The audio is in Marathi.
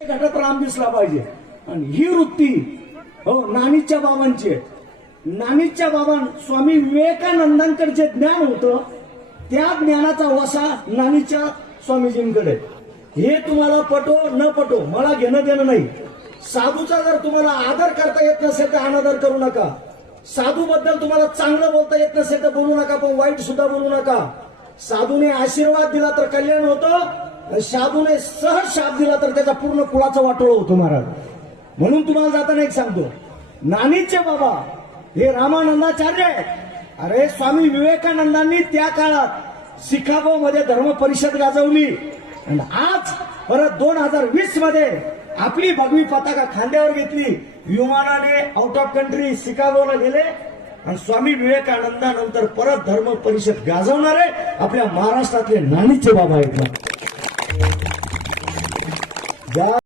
घटात राम दिसला पाहिजे. आणि ही वृत्ती हो नानीच्या बाबांची. नानीच्या बाबां स्वामी विवेकानंदांकडे जे ज्ञान होतं त्या ज्ञानाचा वसा नानीच्या स्वामीजींकडे. हे तुम्हाला पटो न पटो मला घेणं देणं नाही. साधूचा जर तुम्हाला आदर करता येत नसेल तर अनादर करू नका. साधू बद्दल तुम्हाला चांगलं बोलता येत नसेल तर बोलू नका, पण वाईट सुद्धा बोलू नका. साधूने आशीर्वाद दिला तर कल्याण होतं, साधूने सहज शाप दिला तर त्याचा पूर्ण कुळाचं वाटोळं होतं महाराज. म्हणून तुम्हाला जाताना एक सांगतो, नानीचे बाबा हे रामानंदाचार्य आहेत. अरे स्वामी विवेकानंदांनी त्या काळात शिकागो मध्ये धर्म परिषद गाजवली आणि आज परत 2020 मध्ये आपली भगवी पताका खांद्यावर घेतली. विमानाने आउट ऑफ कंट्री शिकागोला गेले आणि स्वामी विवेकानंदानंतर परत धर्म परिषद गाजवणारे आपल्या महाराष्ट्रातले नानीचे बाबा आहेत.